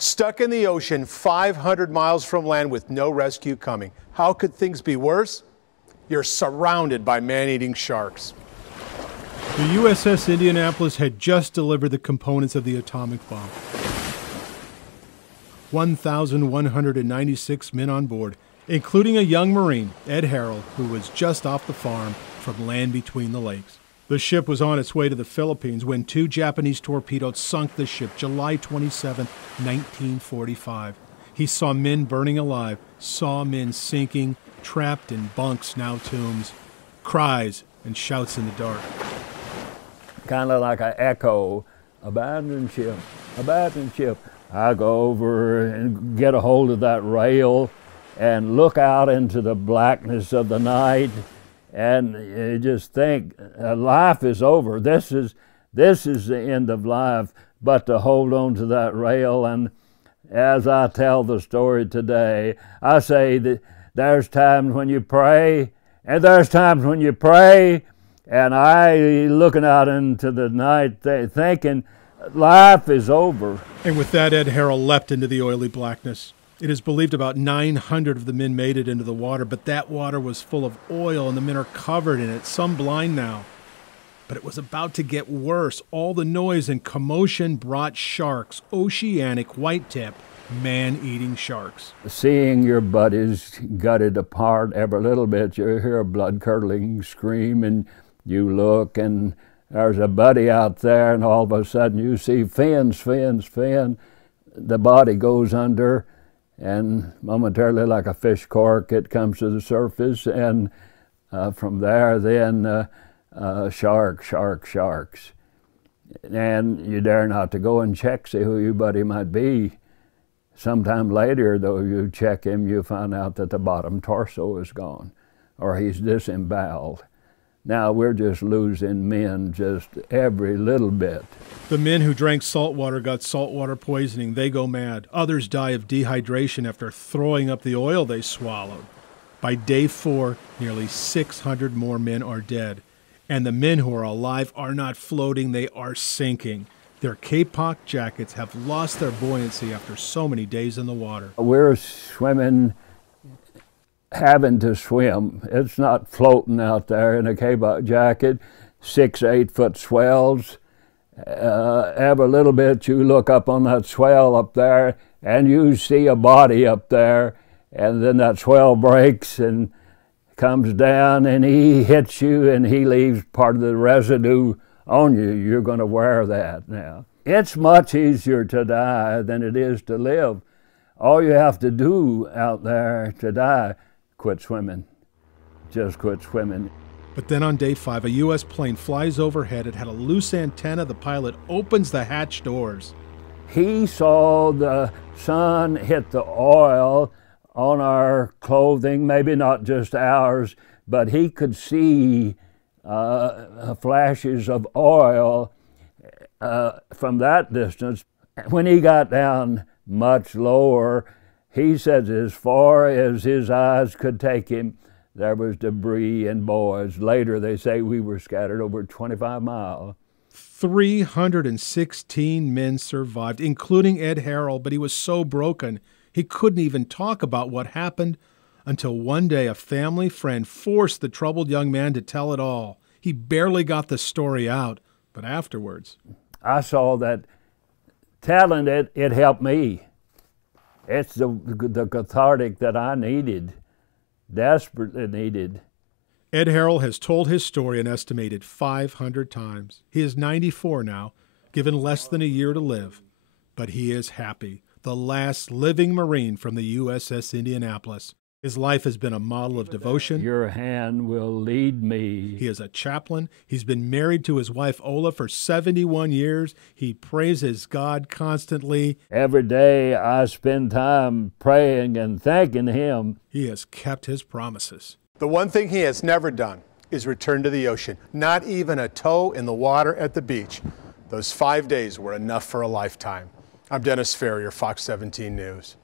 Stuck in the ocean 500 miles from land with no rescue coming. How could things be worse? You're surrounded by man-eating sharks. The USS Indianapolis had just delivered the components of the atomic bomb. 1,196 men on board, including a young Marine, Ed Harrell, who was just off the farm from land between the lakes. The ship was on its way to the Philippines when 2 Japanese torpedoes sunk the ship July 27, 1945. He saw men burning alive, saw men sinking, trapped in bunks, now tombs, cries and shouts in the dark. Kind of like an echo, abandoned ship, abandoned ship. I go over and get a hold of that rail and look out into the blackness of the night, and you just think life is over. This is the end of life. But to hold on to that rail, and as I tell the story today, I say that there's times when you pray, and there's times when you pray, and I looking out into the night thinking life is over. And with that, Ed Harrell leapt into the oily blackness. It is believed about 900 of the men made it into the water, but that water was full of oil and the men are covered in it, some blind now. But it was about to get worse. All the noise and commotion brought sharks, oceanic white-tip, man-eating sharks. Seeing your buddies gutted apart every little bit, you hear a blood-curdling scream, and you look, and there's a buddy out there, and all of a sudden you see fins. The body goes under, and momentarily, like a fish cork, it comes to the surface, and from there, then sharks. And you dare not to go and check, see who your buddy might be. Sometime later, though, you check him, you find out that the bottom torso is gone, or he's disemboweled. Now we're just losing men just every little bit. The men who drank salt water got saltwater poisoning. They go mad. Others die of dehydration after throwing up the oil they swallowed. By day 4, nearly 600 more men are dead. And the men who are alive are not floating, they are sinking. Their kapok jackets have lost their buoyancy after so many days in the water. We're swimming, having to swim. It's not floating out there in a kapok jacket, 6 to 8 foot swells. Every little bit you look up on that swell up there and you see a body up there, and then that swell breaks and comes down and he hits you and he leaves part of the residue on you. You're going to wear that now. It's much easier to die than it is to live. All you have to do out there to die, quit swimming. Just quit swimming. But then on day 5, a U.S. plane flies overhead. It had a loose antenna. The pilot opens the hatch doors. He saw the sun hit the oil on our clothing, maybe not just ours, but he could see flashes of oil from that distance. When he got down much lower, he said as far as his eyes could take him, there was debris and boys. Later, they say we were scattered over 25 miles. 316 men survived, including Ed Harrell, but he was so broken he couldn't even talk about what happened until one day a family friend forced the troubled young man to tell it all. He barely got the story out, but afterwards. I saw that telling it helped me. It's the cathartic that I needed, desperately needed. Ed Harrell has told his story an estimated 500 times. He is 94 now, given less than a year to live, but he is happy. The last living Marine from the USS Indianapolis. His life has been a model of devotion. Your hand will lead me. He is a chaplain. He's been married to his wife, Ola, for 71 years. He praises God constantly. Every day I spend time praying and thanking Him. He has kept his promises. The one thing he has never done is return to the ocean. Not even a toe in the water at the beach. Those 5 days were enough for a lifetime. I'm Dennis Ferrier, Fox 17 News.